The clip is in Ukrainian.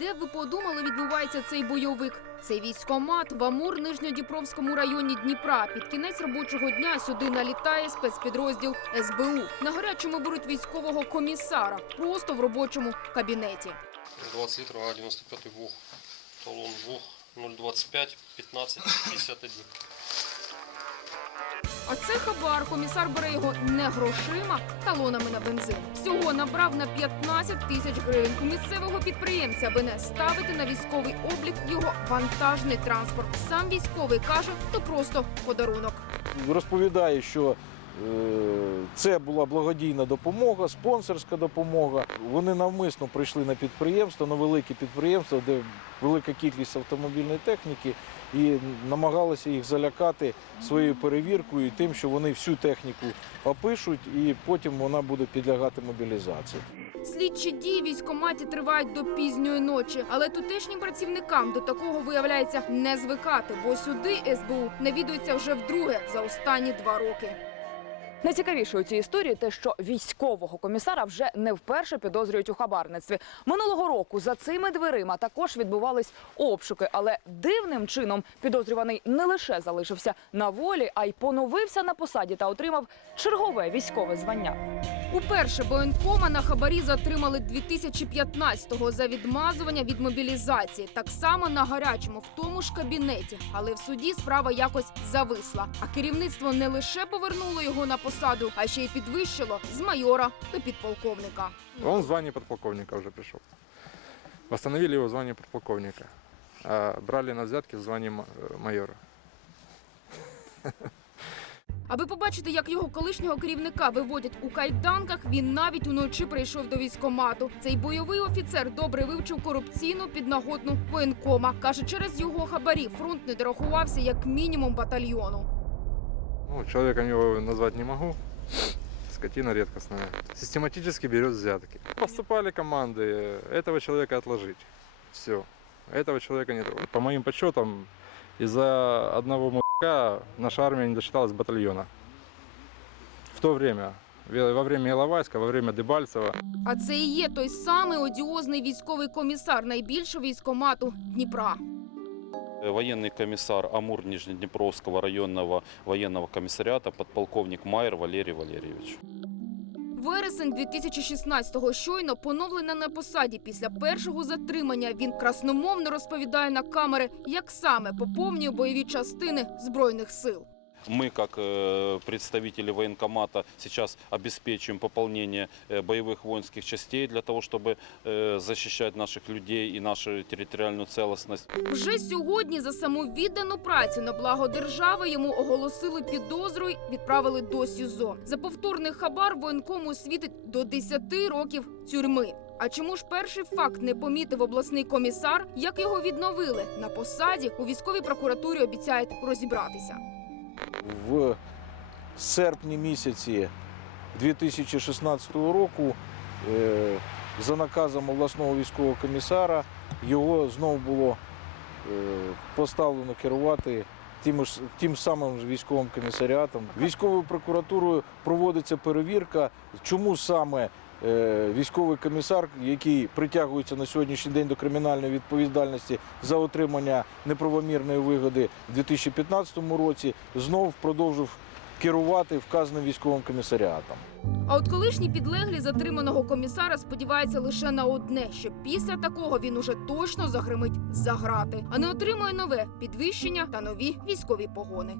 Де б ви подумали, відбувається цей бойовик? Цей військомат в Амур Нижньодніпровському районі Дніпра. Під кінець робочого дня сюди налітає спецпідрозділ СБУ. На гарячому беруть військового комісара просто в робочому кабінеті. 20 литров, а 95 ВОГ. Талон ВОГ 0,25, 15, 51. А це хабар. Комісар бере його не грошима, талонами на бензин. Всього набрав на 15 тисяч гривень у місцевого підприємця, аби не ставити на військовий облік його вантажний транспорт. Сам військовий каже, то просто подарунок. розповідає, що це була благодійна допомога, спонсорська допомога. Вони навмисно прийшли на підприємство, на велике підприємство, де велика кількість автомобільної техніки, і намагалися їх залякати своєю перевіркою тим, що вони всю техніку опишуть, і потім вона буде підлягати мобілізації. Слідчі дії військкоматі тривають до пізньої ночі, але тутешнім працівникам до такого виявляється не звикати, бо сюди СБУ навідується вже вдруге за останні два роки. Найцікавіше у цій історії те, що військового комісара вже не вперше підозрюють у хабарництві. Минулого року за цими дверима також відбувались обшуки, але дивним чином підозрюваний не лише залишився на волі, а й поновився на посаді та отримав чергове військове звання. Уперше воєнкома на хабарі затримали 2015-го за відмазування від мобілізації. Так само на гарячому, в тому ж кабінеті. Але в суді справа якось зависла. А керівництво не лише повернуло його на посаду, а ще й підвищило з майора до підполковника. Он в звании подполковника уже пришел. Восстановили его в звании подполковника. А брали на взятки в звании ма- э, майора. Аби побачити, як його колишнього керівника виводять у кайданках, він навіть уночі прийшов до військомату. Цей бойовий офіцер добре вивчив корупційну піднаготну воєнкома. каже, через його хабарі фронт не дорахувався як мінімум батальйону. Ну, человеком его назвать не могу. Скотина редкостная. Систематически берет взятки. Поступали команды э, этого человека отложить. Все. Этого человека нет. По моим подсчетам, из-за одного мужика наша армия не досчиталась батальона. В то время. Ве- Во время Иловайска, во время Дебальцева. А це і є той самий одіозний військовий комісар найбільшого військомату Дніпра. Военный комиссар Амур Нижнеднепровского районного военного комиссариата подполковник Майер Валерий Валерьевич. Вересень 2016-го щойно поновлена на посаді після першого затримання. Він красномовно розповідає на камери, як саме поповнює бойові частини збройних сил. Мы, как э, представители военкомата, сейчас обеспечиваем пополнение э, боевых воинских частей для того, чтобы э, защищать наших людей и нашу территориальную целостность. Вже сьогодні за самовіддану працю на благо держави йому оголосили підозру й відправили до СІЗО. За повторний хабар воєнкому світить до 10 років тюрми. А чому ж перший факт не помітив обласний комісар, як його відновили на посаді? У військовій прокуратурі обіцяють розібратися. В серпні місяці 2016 року е, за наказом обласного військового комісара його знову було е, поставлено керувати тим, тим самим військовим комісаріатом. Військовою прокуратурою проводиться перевірка, чому саме військовий комісар, який притягується на сьогоднішній день до кримінальної відповідальності за отримання неправомірної вигоди в 2015 році, знов продовжив керувати вказаним військовим комісаріатом. А от колишні підлеглі затриманого комісара сподіваються лише на одне, що після такого він уже точно загримить за грати, а не отримує нове підвищення та нові військові погони.